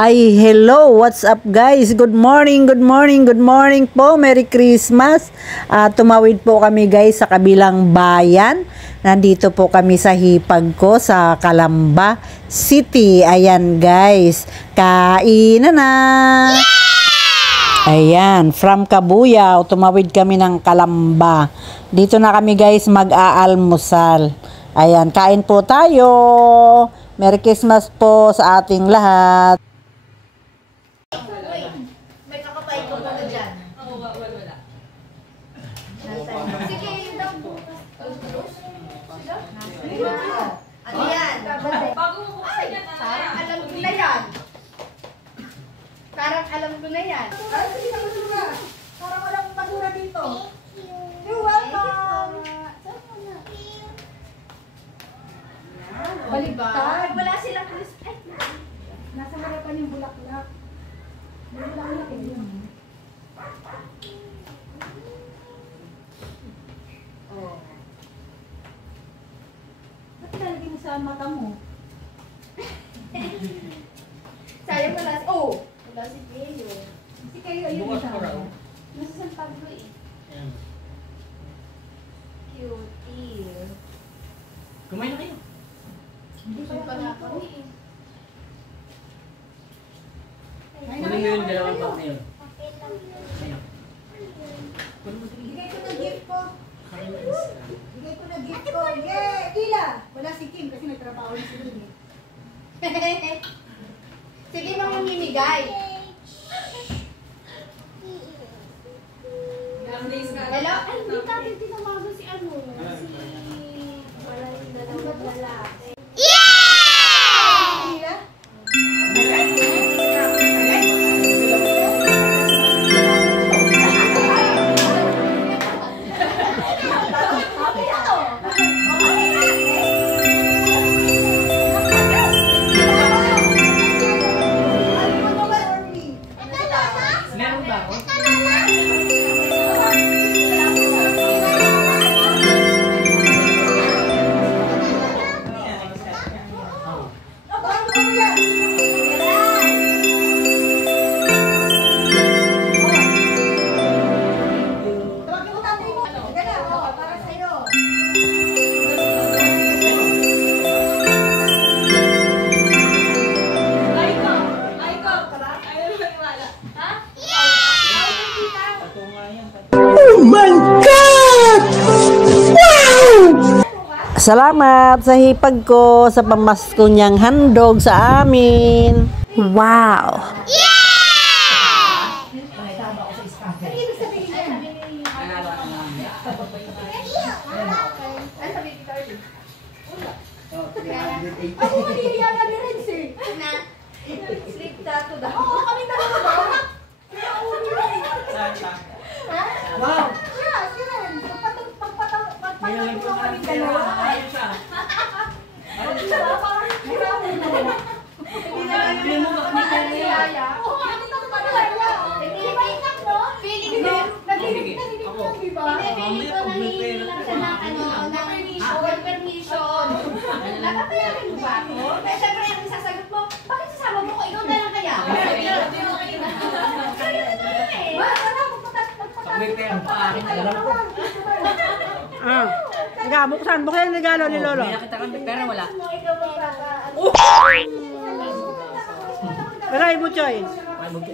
Ay, hello! What's up guys? Good morning, good morning, good morning po. Merry Christmas! Tumawid po kami guys sa kabilang bayan. Nandito po kami sa hipag ko sa Calamba City. Ayan guys, kainan na! Ayan, from Cabuyao, tumawid kami ng Calamba. Dito na kami guys mag-aalmusal. Ayan, kain po tayo! Merry Christmas po sa ating lahat! May kakapay ko muna dyan. Oo, wala. Sige, yun daw bukas. Ano yan? Bago mo buksan yan, Parang alam ko na yan. Parang alam ko na yan. Parang walang basura dito. You're welcome. Baliktad. Wala silang Chris. Ay, Nasa harapan yung bulaklak. May bulaklak yun. oh. Ba't nalagay mo sa mata mo? Sayang wala si... Oh! Wala si Pio. Kasi kayo ayun Bukas sa pa raw. Nasa San Pablo eh. Ayan. Cutie. Kumain na kayo. Hindi Hindi pa nga kami eh. Kunin mo yung dalawang pack na yun. Ayan. Bigay ko na gift ko. Kain na isa. Bigay ko na gift ko. Yay! Tila! Wala si Kim kasi nagtrabaho na si Kim eh. Sige, mamimigay. Hello? Ay, hindi natin tinawagan si ano. Wala yung dalawang lalaki. Tila? Meron ba ako? Tawagin mo tatay mo. Teka na, para sa'yo. Ay ko! Ayaw mo maniwala. Ha? Tato nga yan. Salamat sa hipag ko sa pamasko niyang handog sa amin. Wow! Ibig sabihin yan. Nanalo ka naman. Ano sabi ni Carly? Oh, 380. Ay, hindi yan ni Renz eh. Na, sleep tattoo daw. Oo, kami dalawa ba? Kaya ulo eh. Saan siya? Ha? Wow! Siya, si Renz. Magpatulong Mayroon ko kami kami pera. dalawa. Ayun siya. Parang hirapan mo. Hindi mo makikita na yan. Oo, kami ng malaya. Di ba ingat, no? Feeling Hindi, ko, narinig mo, di ba? feeling ko nangihingi lang siya ng ano, ng permission. Nakapayarin mo ba ako? Kaya syempre yung sasagot mo, bakit sasama mo ko? Ikaw na lang kaya. Kaya na naman eh. Ba, ano, Pag may pera pa, akin na lang ko. Buksan mo yung regalo ni Lolo. May nakita kang pera, wala. Ikaw magpapa... Aray mo, Choy. Ay, mag-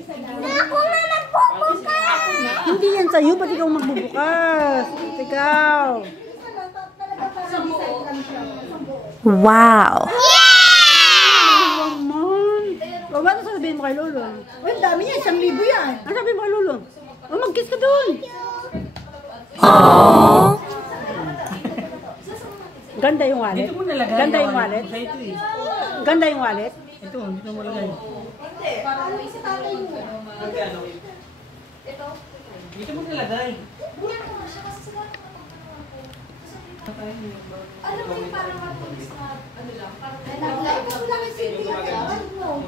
Hindi yan sa'yo, ba't ikaw magbubukas? Ikaw. Wow! O, ano sasabihin mo kay Lolo? Uy, ang dami niya, 1,000 yan. Ano sabihin mo kay Lolo? O, mag-kiss ka doon. Ganda yung wallet. Dito mo nalagay. Ganda yung wallet. Sa ito eh. Ganda yung wallet. Ito, dito mo lagay. Ito. Dito mo nalagay. Ano ba yung parang matulis na ano lang? Parang Ay, kung wala kang city yan, ano mo?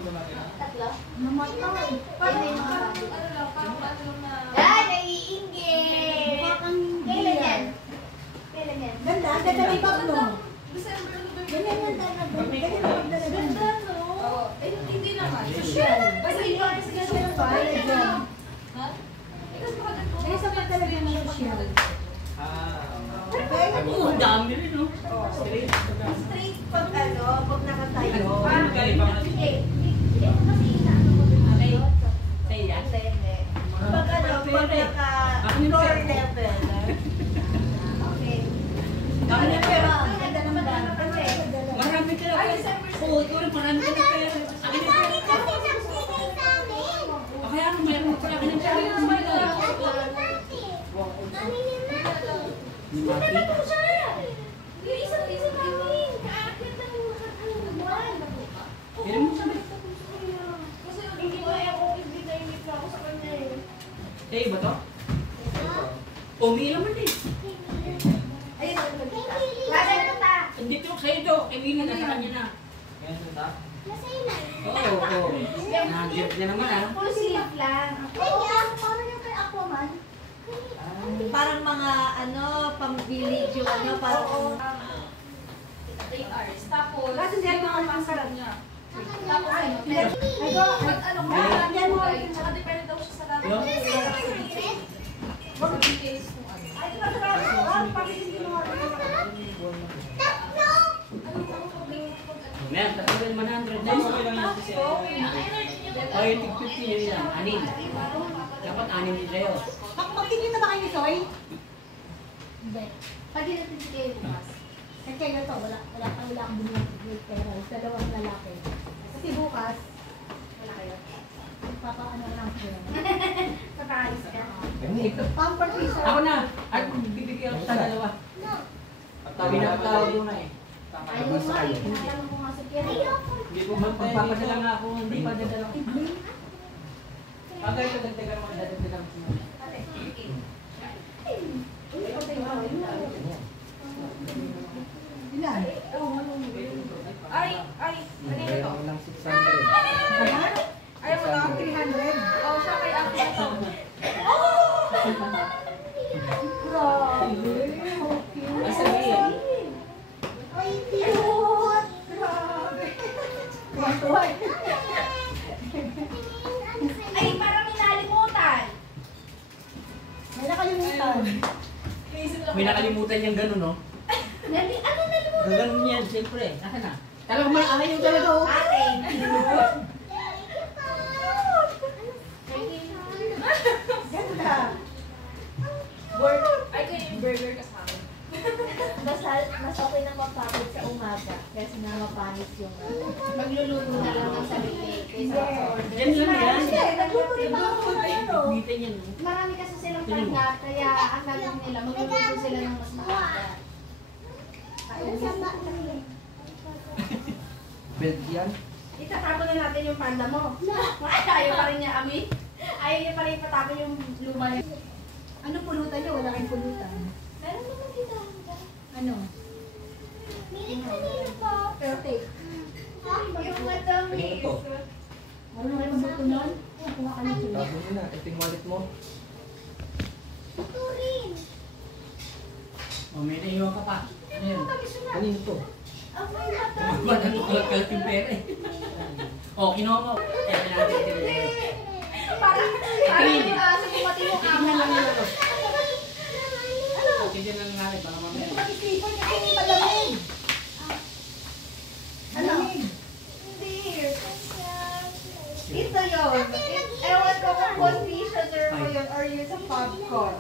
tatlo? Namatay. Parang ano lang, parang ano na... Ay, naiinggit! Kailan yan? Kailan yan? Ganda, ang ganda ni Pablo. December, Ganyan yan talaga. Ganyan ang pagdala. Ganda, no? Oo. Eh, hindi naman. Social. Michelle. Oo, ang dami rin, no? Straight pag pag nakatayo. Ano kayo ba? Hindi kasi inaano mo din. Say yan. Hindi. Pag pag naka-floor level. Okay. Dami na pera. Ang ganda naman kasi. Marami ka na pera. Oo, ito rin, marami ka na pera. Akin na pera. O kaya ano, mayroon pa akin ng pera. Di mati? Pero mo sabi. Eh, ba to? Umiinom mo din. Hindi ito sa'yo ito. Kay Mina, nasa kanya na. Oo, oo. Nag-get na naman ah. Full sleeve lang. Paano yung kay Aquaman? Parang mga pambili yung parang 3 hours. Tapos, Kasi hindi ako makapasarap niya. Ay, Tapos, ay, go. Lagyan mo. Saka depende daw siya sa dami. Yo. Sa details kung ano. Ay, masarap. Bakit hindi mo Meron, tatanggal 100 na. Okay lang yan kasi. Ay, tig-50 yun yan. Anin. Dapat anin din sa'yo. Magkikita ba kayo ni Soy? Hindi. Pwede natin si Kayo bukas. Kasi kayo to, wala akong binigay pera. Dalawang lalaki. Kasi bukas, Wala kayo. papaano lang ko. Surprise ka. Pamper freezer. Ako na. Ay, bibigyan ako sa dalawa. Pinapatawag mo na eh. Ayaw mo nga, inaano mo nga sa Kayo. Hindi po magpapadala nga ako. Hindi pa dadala ko. Pagka ito dagdagan mo, dadagdagan mo. Ilan? Ay, kanina to. Ayaw mo na? 300. Oo, siya kay Ate na to. Grabe. Ay, sabihin. Ay, cute. Grabe. Tuwag-tuwag. Ay, parang may nalimutan. May nakalimutan. May nakalimutan yung gano'n, no? Ano nalimutan? Gaganon yan, siyempre. Nasaan na? Talagang malaki yung talaga, oh. Thank you. Ganda. Ay, kayo yung burger kasama. Mas okay na mapapit sa umaga kasi na mapanis yung magluluto na lang ng sarili kaysa sa order. Yan lang yan. Hindi, nagluto din ba ako ng ano? Bitin yan, no? Marami kasi silang pahinga kaya ang gagawin nila magluluto sila ng mas maaga. Belt yan? Itatapon na natin yung panda mo. Ayaw pa rin niya amin. Ayaw niya pa rin patapon yung luma niya. Ano pulutan niyo? Wala kayong pulutan. Meron naman kita. Ano? Milik kanina po. Pero take. Yung matamis. Ano kayo magluto nun? Kuha ka ng sulit. Tago mo na. Ito yung wallet mo. Ito rin. O, may naiwan ka pa. Ano yun? Kanino to? Ang may mata. Ba't ano kalat-kalat yung pera eh? O, kinuha mo. Kaya natin ito. Parang yung aso kumati yung Tignan lang amo. nila to. Tignan lang natin, baka mamaya. Mag-sleeper kasi hindi malamig. Malamig. Hindi. Ito yun. Ewan ko kung conditioner mo yun or yun sa popcorn.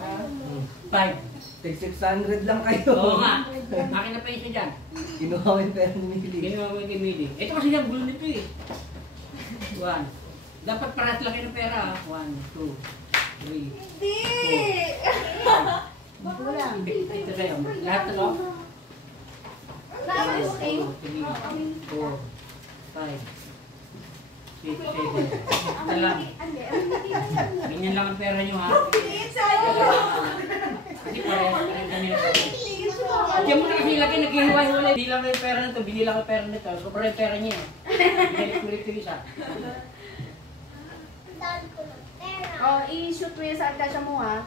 5. Take 600 lang kayo. Oo nga. Akin na pa isa dyan. Kinuha ko yung pera ni Mili. Ginawa mo yung kay Mili. Ito kasi yung gulo nito eh. 1. Dapat parat lang kayo ng pera. 1, 2, 3, Hindi. 4. Wala. Ito sa'yo. Lahat na to? Tapos, 2, 3, 4, 5, 6, 7. Ito lang. Ganyan lang ang pera nyo ha. Kasi parehas kami na pera. Diyan mo na kasi laki naghihiwa-hiwalay. Hindi lang yung pera nito, bili lang yung pera nito. Sobra yung pera niya. Kulit ko isa. Oh, i-shoot mo yun sa alkasya mo ha.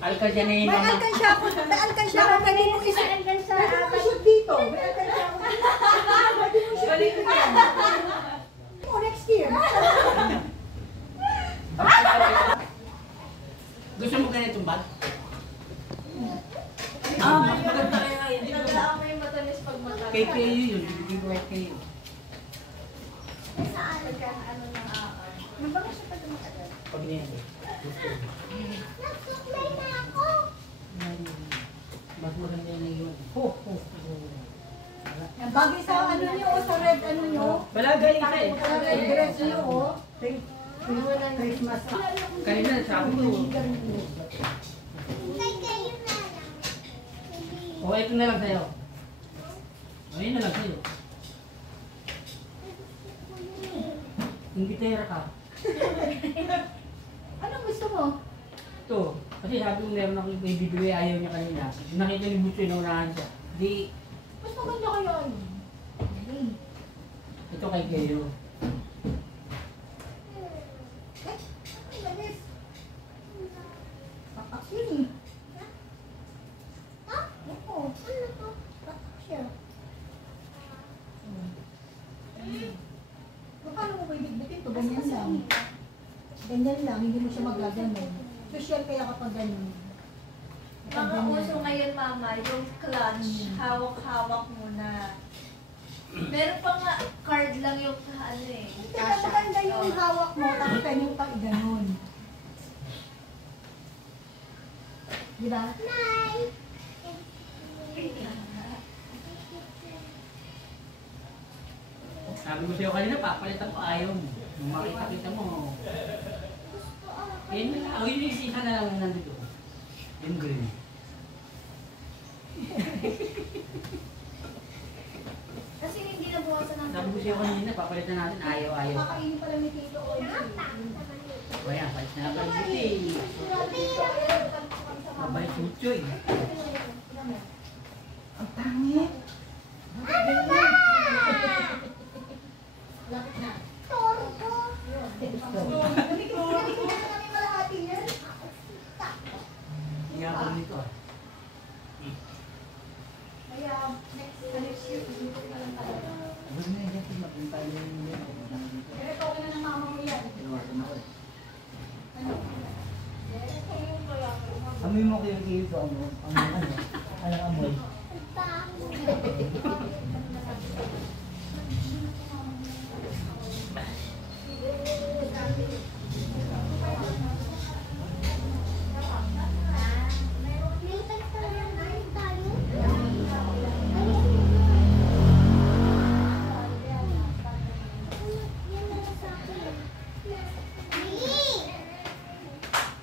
Alkasya na yun May naman. alkansya ako. May alkansya ako. Pwede mo isa. alkasya. Pwede mo shoot dito. May alkansya ako. Pwede mo shoot dito yan. Oh, next year. Gusto mo ganitong bat? KKU yun, bibigyan ko KKU. Saan? Ano na? Mabago siya pa dumakagal. Pag nito. Nagsuklay na ako. Mas maganda yung yun. Bagay sa ano nyo, sa red ano nyo. Balagay ka eh. Sa red dress nyo, oh. Christmas. Kanina sabi ko. O, ito na lang sa'yo. O, yun na lang sa'yo. Imbitera ka. Anong gusto mo? Ito. Kasi sabi ko meron akong ibibigay, ayaw niya kanina. Nakita ni Butchoy na unahan siya. Di, Mas maganda kayo ano? ito kay Gayo. Papak yun eh. Paano mo ba ibigbitin ito? Ganyan lang. Ganyan lang, hindi mo siya magaganon. Social kaya kapag ganyan. Mga uso ngayon, mama, yung clutch, hawak-hawak mo na. Meron pa nga card lang yung ano eh. Hindi, maganda yung hawak mo, tapos pwede mo pang iganon. Di ba? Sabi ko sa'yo kanina, papalitan ko ayaw mo. Nung makita-kita mo. Yan na lang. O, yun yung isa na lang nandito. Yung green. Kasi hindi na buwasan ng Sabi ko sa'yo kanina, papalitan natin ayaw-ayaw. Kakainin pala ni Tito Oy. O yan, palit na lang palit eh. Mabait Butchoy. Ang pangit. Lapit na. Nga ako nito ah. Kaya, next year, dito na lang talaga. Huwag na yan, mapunta yung yan. Pero ito ka na ng mama mo yan. Tinawasan ako eh. Amoy mo ko yung iyo ko, ano amoy.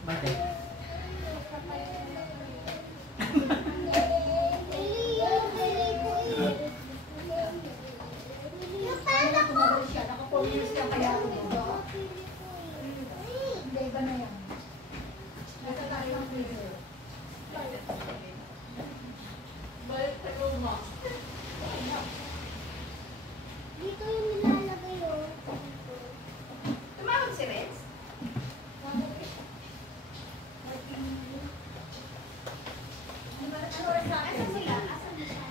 Bakit? Tumagal siya, naka 4 years ka kaya ako dito. Hindi, iba na yan. Nasa tayo ang freezer. balik sa luma. Dito yung nilalagay oh. Tumawag si Renz? Asan sila? Asan sila?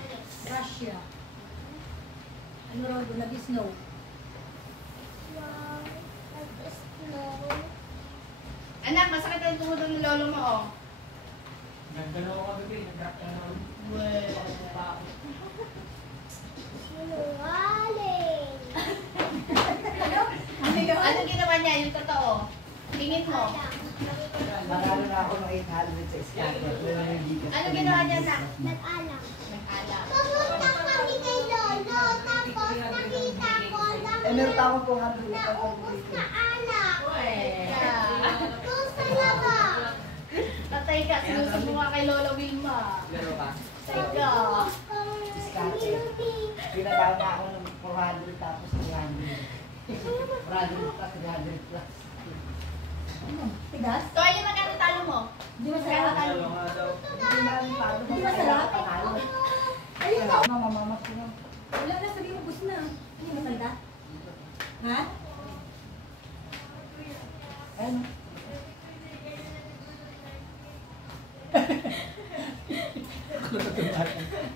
Russia. Ano raw doon? Nag-snow. Wow. Nag-snow. Anak, masakit ang tuhod ng lolo mo, oh. Nagdalaw ako kagabi, nag-drop ka naman. Sinungaling. Anong ginawa niya? Yung totoo. Tingin mo. Marami na ako ng 800 sa scatter. Anong ginawa niya na? Nag-alam. Nag-alak. Pumunta kami kay Lolo, tapos nakita ko Eh, meron pa akong 200 na naubos na alak. Uwe. Doon sa labas. Patay ka. Sinusubo ka kay Lola Wilma. Laro ka? Patay ka. Pinatawag na ako ng 400 tapos 300. 400 plus 300 plus. Ano? Tigas? So, ayun magkano talo mo? Hindi masarap. Laro nga daw. Hindi namin paano Hindi masarap. panalo. Ayun na. Mama ko na. Wala na, sabi mo, gusto na. Hindi masanda. Ha? Ano?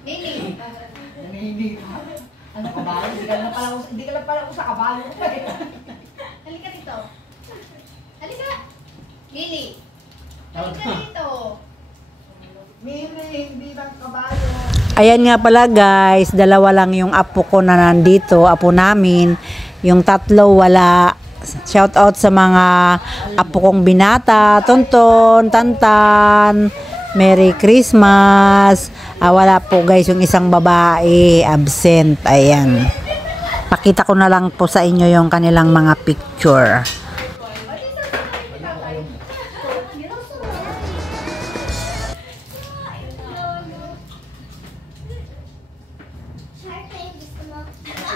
Nini. Nanihindi ka? Ano kabalo? Hindi ka lang pala sa kabalo. Halika dito. Halika. Lily. Halika dito. Mimi, hindi lang kabalo. Ayan nga pala guys, dalawa lang yung apo ko na nandito, apo namin. Yung tatlo wala. Shout out sa mga apo kong binata, Tonton, Tantan, Merry Christmas. Wala po guys yung isang babae, absent. Ayan. Pakita ko na lang po sa inyo yung kanilang mga picture.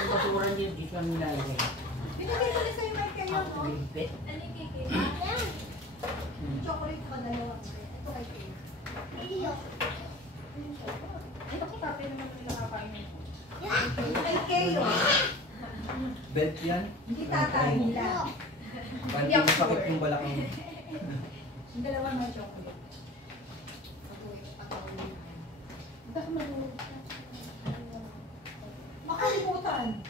Basuran yun, dito ang nilalagay. Binigay ko na sa'yo, Michael, yun, oh. Bibit. Chocolate ka dalawa. Ito kay Kay. Kay Kay, oh. Belt yan? Hindi tatay nila. Hindi mo sakit yung balakang mo. Yung dalawa may chocolate. Makalimutan.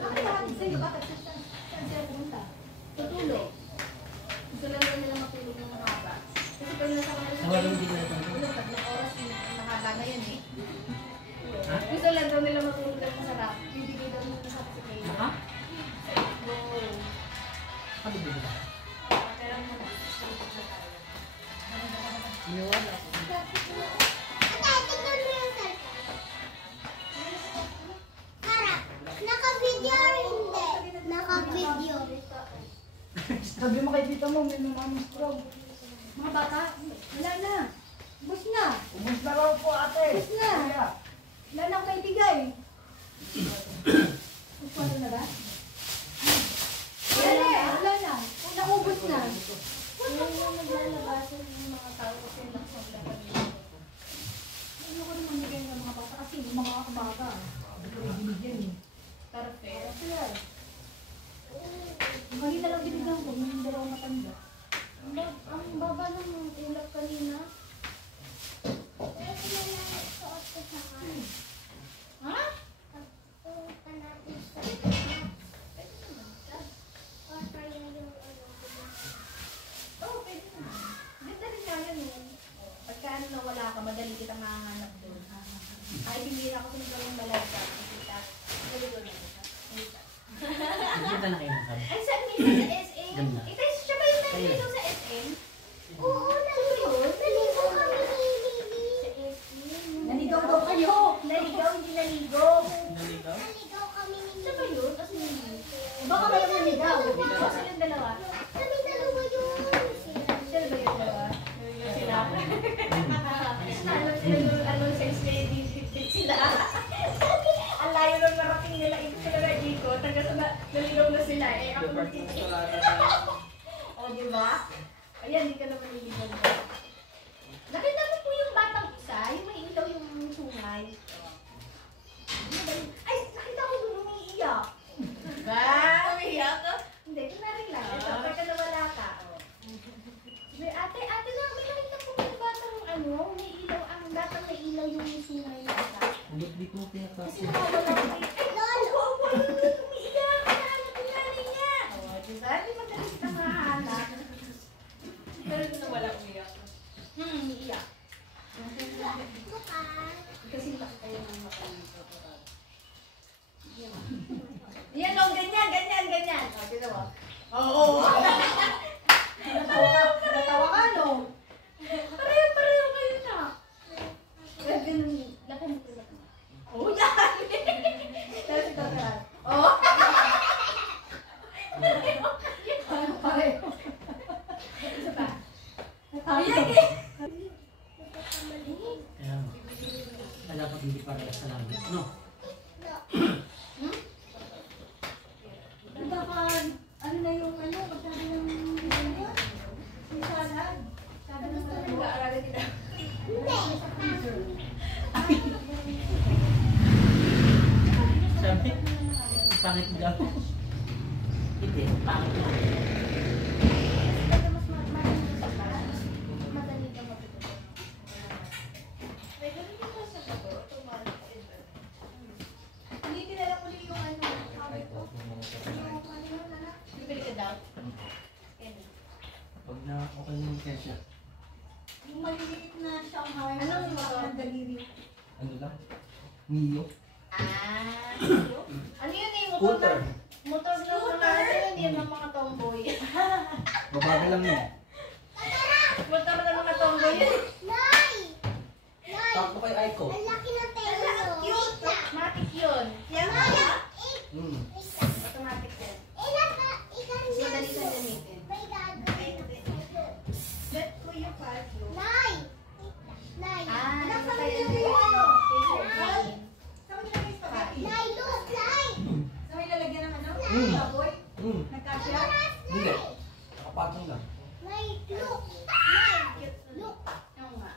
Bakit lahat sa'yo? Bakit saan sila pumunta? Tutulog. Gusto lang daw nila matulog ng mahaba. Kasi pag nasa kanila Nawalan din na ito. tulog, 3 oras yung mahaba ngayon eh. Gusto lang daw nila matulog ng masarap. Bibigay daw nila sa si Kayla. Ha? Oo. Ano ba ba? Pero muna, tulog na tayo. Iniwala. Naka-video rin din. Naka-video. Sabi mo kay tita mo, may mamamang straw. Mga bata, wala na. Ubus na. Ubus na raw po ate. Ubus na. Wala na akong kaibigay. Ubus na na ba? Wala na. Wala na. Naubos na. Yung naglalabasan yung mga tao kasi nagsaglapan nila. Ayoko naman nagay ng mga bata kasi yung mga kabata. Hindi ko rin binigyan eh. Perfect. Sila. Yung kanina lang binigyan ko, yung dalawang matanda. Ang baba ng ulap kanina. Ha? Oo, pwede naman. Ganda rin nga yun eh. Pagka ano nawala ka, madali kita mahanap doon. Kahit hindi na ako sinigawang balay ka. Kita. Dali doon na kita. Nakikita na kayo sabi. Ay, saan nila sa SM? Ganda. Ito, siya ba yung nandito sa SM? Oo, naligo. Naligo kami ni Lily. Sa SM. Naligaw daw kayo. Naligaw, hindi naligo. Naligaw? Naligaw kami ni Siya ba yun? Kasi hindi. Baka may naligaw. Ikaw, sila yung dalawa. Kami dalawa yun. Sila ba yung dalawa? Sila. Ano sa steady fit sila. Ang layo ng marating nila. Ito sila na ikot. Hanggang sa naligaw na sila. Eh, ako magtitik. O, di ba? Ayan, hindi ka naman niligaw na. Nakita mo po yung batang isa, yung may ilaw yung sungay. Ay, nakita ko doon umiiyak. Ba? Umiiyak ka? Hindi, kunwari lang. Ito, pagka nawala ka. Ate, na, may nakita ko yung batang ano, may ilaw, ang batang may ilaw yung sungay na isa. Ulit-lit mo kaya Kasi kasi. nakawala ko kayo. Ay, lolo! Umiiyak! Nahanap yung nanay niya! O, diba? Di madali kita mahanap. Pero ito nawala umiiyak. Umiiyak. Kasi laki kayo ng mata nito. Yan o, ganyan. O, dito mo. Oo. Natawa ka, no? Pareho kayo na. Pero ganun, laki mo ko. Oh, yan! Tapos ito ka. Oh! Pareho. Isa pa. Natawa Ayan, ka. Kaya mo. Dapat hindi parehas sa langit. No? Baka, ano na yung ano, pagsabi ng ano? Yung salad. Sabi ng salad. Nag-aaralan kita. Sabi, pangit mo daw. Hindi, pangit mo. Madali ka matutunan. May ganun din ba sa bago? Hindi kilala ko yung ano, sabi ko. Yung ano yun, anak. Bibili ka Na okay yung kesya. Yung maliliit na Shanghai, Anong motor? ang daliri. Ano lang? Mio. Ah. Ano yun eh? Scooter. Motor na natin, hindi yung mga tomboy. Babaga lang yun. Motor na mga tomboy. Sakto kay Aiko. Cute. Matic yun. Yan ba? Automatic yan. Madali sa gamitin. Let ko yung patio. Ah, nasa tayo na yun. Saan mo nilagay spaghetti? Saan mo ilalagyan ng ano? Mm. Baboy? Hmm. Nagkasya? Hindi. Nakapatong lang. Yung nga.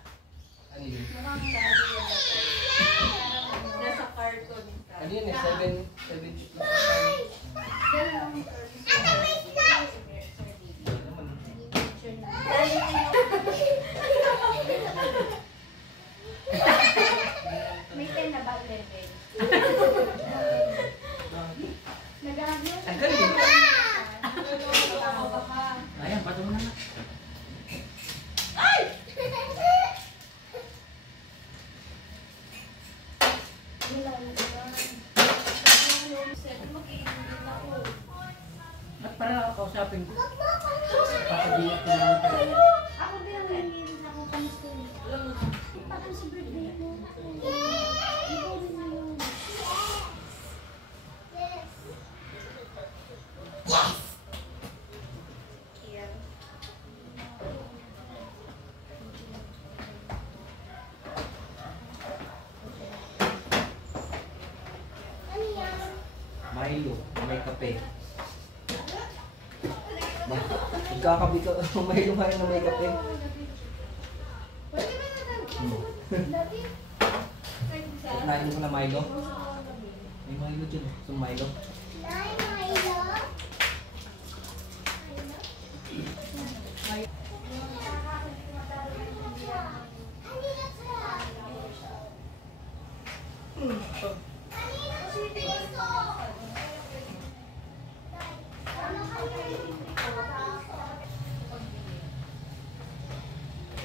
Ano yun? Mukhang nasa cartoon ka. Ano yun eh? 7 May 10 na ba level? Nag-ahagyo? Ang galing. Ayan, patong na nga. At para kausapin ko. Papagiyak ko lang tayo. Ako din ang nangyayari na ako kamusta. Parang sa birthday mo. Ikaw rin na yun. Yan. Milo. May kape. Magkakabi ka. Milo nga na may kape. Pwede ba natin? Dati? Kunain mo na Milo. May Milo dyan. So Milo.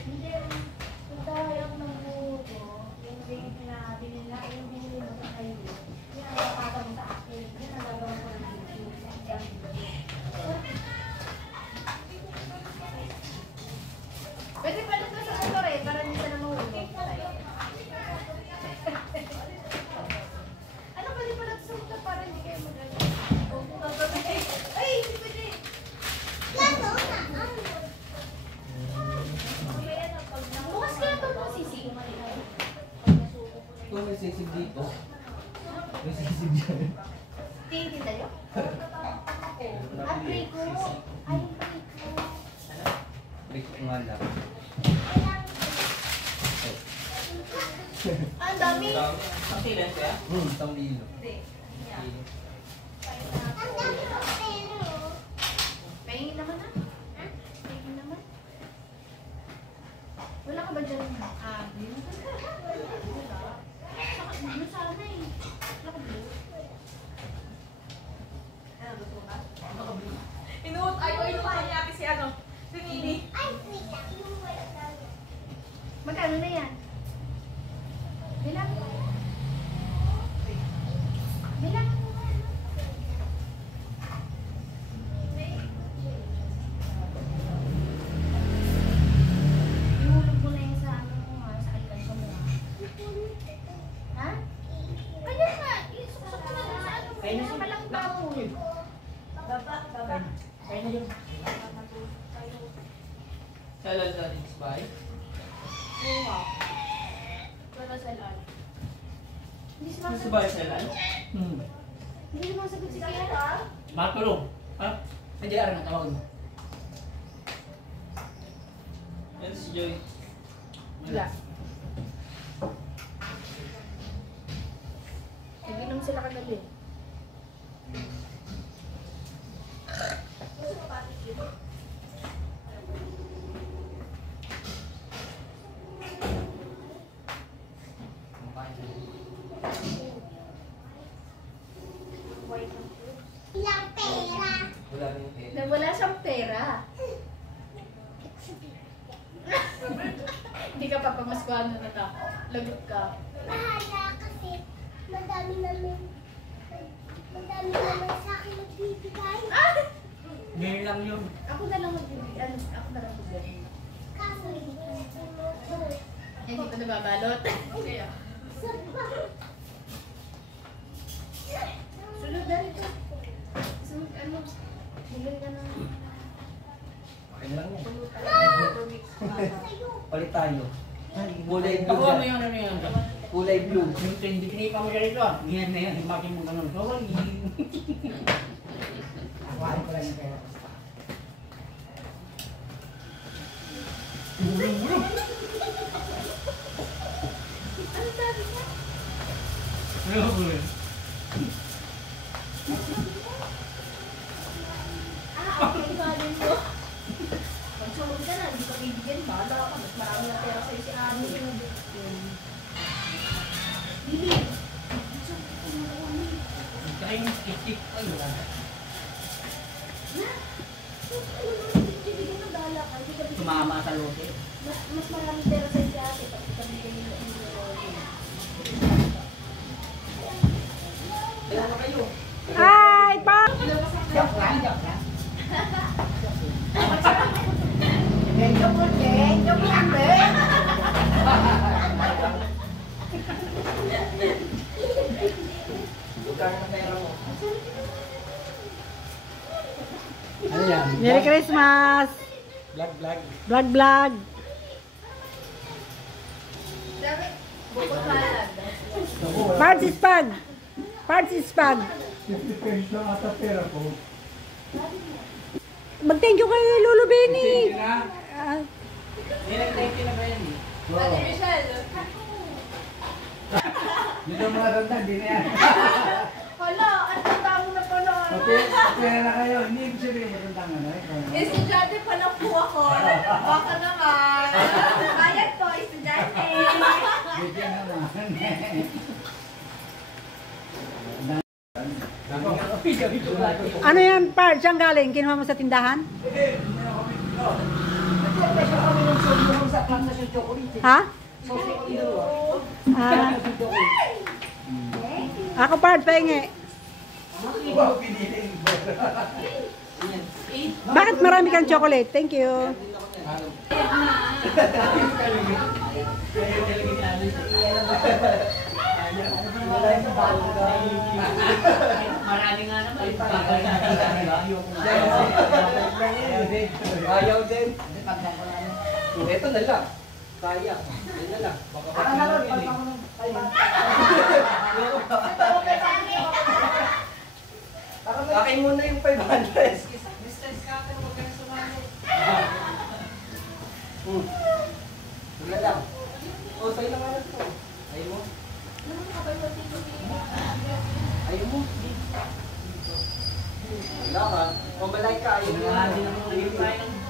Hindi, pagkahayag ng buho ko, yung ring na binila, yung binili mo sa kayo, yun ang nakakata mo sa akin. Yun ang gagawin ko ng YouTube. Pwede pala ito sa motor eh, para hindi ka na mahulog. Ano pwede pala ito sa motor para hindi kayo magalit? Ay, hindi pwede! Bukas kaya ito mo sisi. Ito may sisig dito. May sisig dyan. Tingin tayo? At Rico. Ay, Rico. Rico nga lang. Ang dami. Ang tilan kaya? Isang Milo. Pahingin naman na. Pahingin naman. Wala ka ba dyan? Blue? Blue sana eh. Wala ka blue? Ano, gusto ka? Inuupahan niya si si Nini. Magkano na yan? Bilang. Bilang. Ihulog mo na yan sa ano mo ha, sa alkansya mo ha. Ha? Kaya nga, isusok mo na lang sa ano mo. Kaya na Kaya malang tao. Baba. Kaya na yun. Sa Lalazadix ba? Oo nga. Wala sa lan. Hindi Ano sa sumasagot. bahay sa Lal? Hindi sumasagot si Kiara. Matulong. Ha? Nandiyan araw na tawag mo. Yan si Joy. Wala. Nag-inom sila kagabi. Wala na yung pera. Nawala siyang pera. Pamaskuhan na ka. Lagot ka. Bahala kasi madami naman sa akin nagbibigay. Ngayon lang yun. Ako na lang magbibigay. Ako na lang magbibigay. Kaso hindi Hindi pa nababalot. Kaya. Sunod na rin ka. Sunod ano. Bumili ka ng Okay lang yan. pulutan. Palit tayo. Kulay blue Ako ano dyan. yun, ano yun. Kulay blue. Yung tindikinika mo siya rito ah. Ngayon na yan, himakin mo ganun. So, Kuhain ko lang yung pera. Ano sabi niya? Ako yung galing mo. Magsuod ka na, hindi ka bibigyan. Bahala ka, mas marami na pera sa'yo si Ani. Lili. Tsaka yung stick. Ay, wala. Bibigyan ng bahala ka. Hindi ka bibigyan. Sumama sa lote. Mas marami pera sa'yo si Ate. Tapos ka bibigyan nila yung Kaya na kayo. Ay, pa! Joke lang, joke lang. Joke lang, Ben. Joke lang, Ben. Magkano na pera mo? Ano yan? Merry Christmas! Vlog. Vlog, vlog! bukod palad. Parts is pag! Parts is pag! 50 pesos lang ata pera ko. Mag-thank you kay Lolo Benny! Ah, Thank you na ba yan? Ate Michelle. Dito mga tanda, hindi na yan. Hala, ang tanda mo na pala. Pera na kayo, hindi ibig sabihin matanda nga na. Estudyante pa lang po ako. Baka naman. Bayad po, estudyante. Bigyan naman. ano yan, parts? Saan galing? Kinuha mo sa tindahan? Nagpapasya kami ng sobrang sa plantation chocolate. Ha? Sobrang ilo. Ah, ako parts, pahingi. Bakit marami kang chocolate? Thank you. Marami nga naman. Ayaw din. Ito na lang. Kaya. Yan na lang. Baka Ano na ron, pag ako ng 500. Akin muna yung 500. Wala lang. O, sa'yo lang alam ko. Ayaw mo? Ayaw mo? Wala ka. O, malay ka. Ayaw mo Marami naman. na mga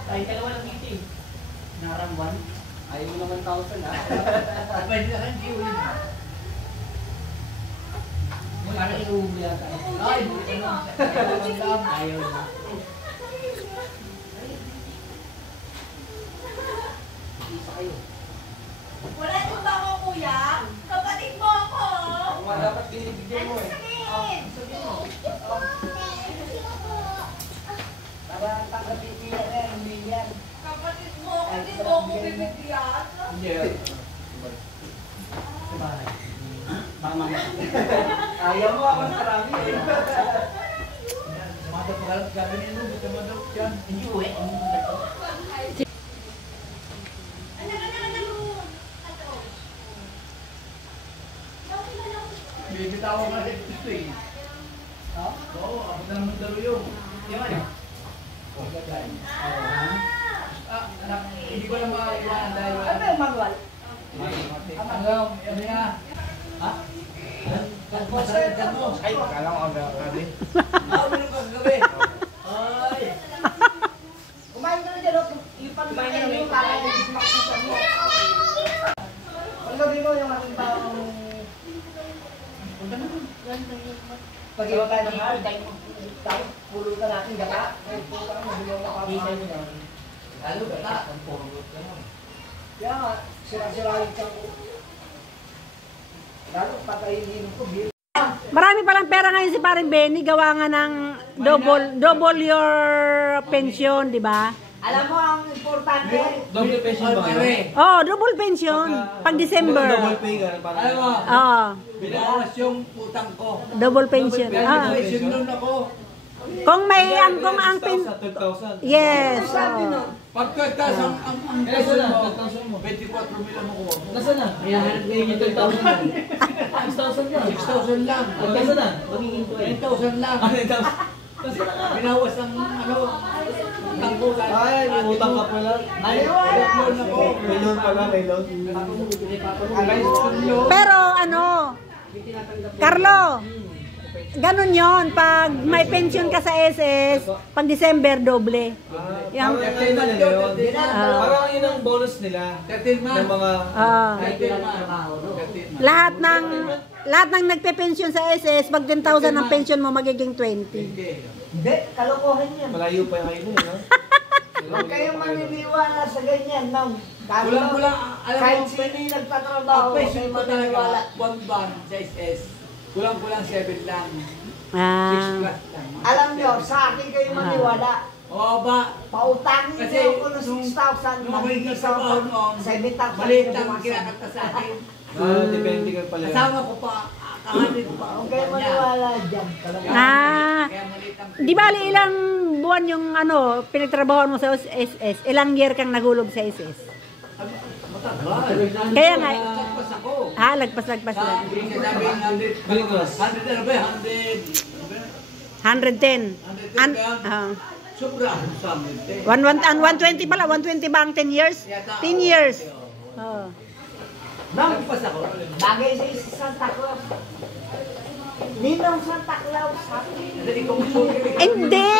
tayo dalawa lang dito eh. Naramban. Ayaw mo naman 1,000 ha. Pwede na rin, di ulit. Parang inuubo yata. Ay, buti na. Ayaw na. Isa kayo. Wala din ba ako, kuya? Kapatid mo ako. Kung nga dapat binibigyan mo eh. Para tanggapin niya na yan, hindi yan. Kapatid mo ako. Hindi mo ako bibigyan. Yeah. Diba? Baka mamaya. Ayaw mo ako marami eh. Hindi uwi. Bibitawan ka rin ito eh. Ha? Oo, ako na naman dalo yun. Yung ano? Anak, hindi ko lang makailangan dahil... Ano yung manual? Ano, yan nga. Ha? Ay, kala ko ang gabi. Uminom ka kagabi. Ay! Kumain ka na dyan, yung Kumain ka na, yung parang yung smack mo. Paggabi mo yung ating taong... Pag-iwa tayo ng hard, tapos pulutan natin gata. Ay, pulutan mo, bilang nakapakain. Lalo gata. Ang pulot ka mo. Kaya nga, sira-sirahin ka ko. Lalo patayin ko, beer. Marami palang pera ngayon si Paring Benny, gawa nga ng double your pension, di ba? Alam mo, ang importante, Double pension ba kayo? Oh, double pension pag December. Double pay ka. alam mo, Oh, binawas yung utang ko. double pension. Ah. Pension nun ako. Kung may kung ang 12,000. yes. Sabi Oh. nun, pagkagtas ang pension mo, 24 mil ang makuha mo. Nasaan na? Hinahanap ngayon yung 12,000 na. 6,000 yan. 6,000 lang. Nasaan na? 10,000 lang. 9,000. Binawas ang utang ko. Ay, may utang ka pala. Ay, loan ako. May loan pala, may loan. Pero ano, Carlo, ganun yon pag may pension ka sa SS, pag December doble. Yung, Parang yun nila yun. Parang yun ang bonus nila. 13 Ng months. mga... ah, 13 months. lahat ng nagpe-pension sa SS, pag 10,000 ang pension mo magiging 20. Hindi, kalokohan yan. Malayo pa kayo nun, no? Huwag kayong maniniwala sa ganyan, no? Kulang-kulang, alam mo, Kahit sino yung nagtatrabaho, ang pension kayo ko talaga, maniniwala. 1 bond sa SS. Kulang-kulang 7 lang. 6 Ah, plus lang. Alam nyo, sa akin kayo maniwala. Oo ba? Pautangin Kasi niyo ako ng nung- 6,000, nung ako'y nagtrabaho noon, 7,000. maliit lang ang kinakanta sa akin. Depende ka pala. Kasama ko pa, kahanin ko pa. Huwag kayo maniwala dyan. ah, Kaya maliit ang... di bali ilang buwan yung ano, pinagtrabahoan mo sa SS, ilang year kang nagulog sa SS? Matagal. Kaya nga, Tapos ako. lagpas lang. Sabi 100. Biligos. 100 ano ba? 110. 110 An, ba? Sobra. Sa 110. 120 pala, 120 ba ang 10 years? 10 years. Oh. Nagpas ako. Bagay sa Santa Claus. Ninong Santa Claus. Dali ko musukin. Hindi,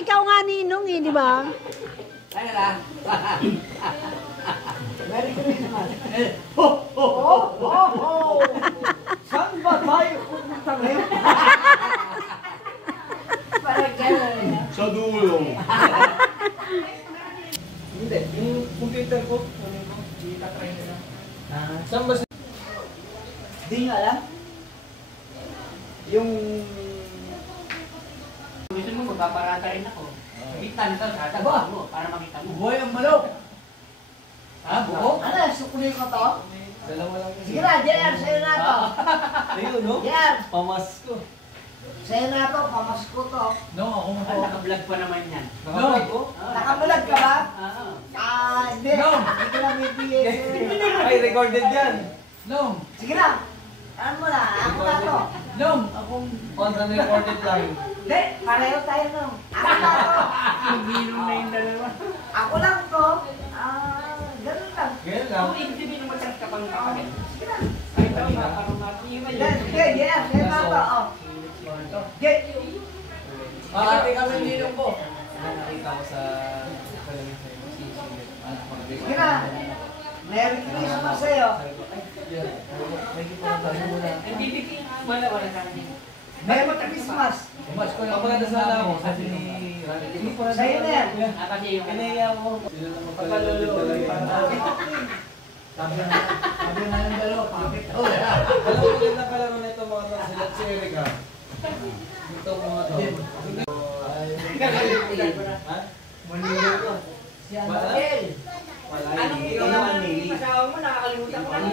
ikaw nga ninong eh, di ba? Kaya lang. Merry Christmas. Ho, ho, ho. Saan ba tayo pupunta ngayon? Parang gano'n. Sa dulo. Hindi, yung computer ko, itatry nila. Saan ba Di nyo alam? Yung... Gusto mo, magpaparata rin ako. Kita nito, tatawa mo, para makita mo. Buhay ang manok. Ha, buhok? Ano, sukunin ko to? Dalawa lang yun. Sige na, JR, sa'yo na to. Ayun, no? JR, Pamasko. sa'yo na to, pamasko to. No, ako mo po. Naka-vlog pa naman yan. Nakaplay ko? Nakamulag ka ba? Oo. Hindi. Hindi ko lang bibigay sa'yo. Ay, recorded yan. Long, Sige na. Ano mo na, ako na to. long, akong On the recorded line. Hindi, pareho tayo no. Ako na to. biro na yung dalawa. Ako lang to. Ganun lang. Ganyan lang. Kung ibig sabihin naman ka pang kapatid. Kahit ako parang matiway. Sige, JR, sa'yo na to. Oh. Sige. Makati kami ninong ko. Nakita ko sa kalagay sa'yo. Sige na. Merry Christmas sa'yo. Ang bibigyan wala sa akin. Merry Christmas. Mas ko lang Kapagdasala ako, sabi ni Sa'yo na yan. Kasi yung Pinaya mo. Sila naman pagkalulong. Sabi na ng dalawa, pangit. Alam mo ulit na kalaro nito mga to, sila si Erika. Ito mga to. Ha? Manila ko. Si Anabel. Anong ikaw naman asawa mo nakakalimutan ko na.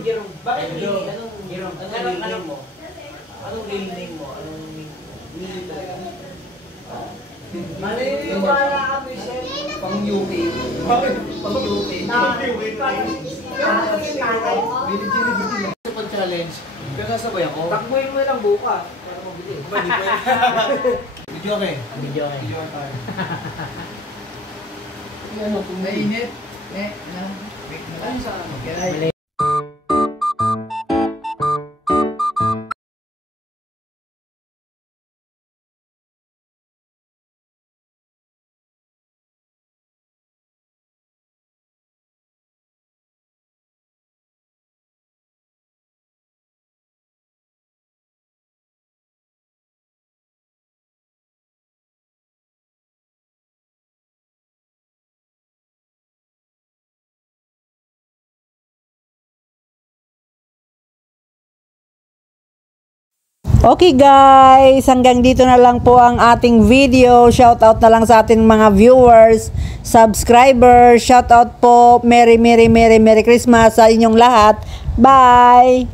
Girong. Bakit Girong? Anong mo? Anong real name mo? Anong Maniniwala kami sa'yo. Pang-UK. Pang-UK. Sa pag-challenge, kasasabay ako. Takbuhin mo lang bukas. Para mabili. Ba, di pwede. Video okay. Video ka. Video tayo. Mainit. Ano sa Okay guys, hanggang dito na lang po ang ating video. Shoutout na lang sa ating mga viewers, subscribers. Shoutout po. Merry Christmas sa inyong lahat. Bye!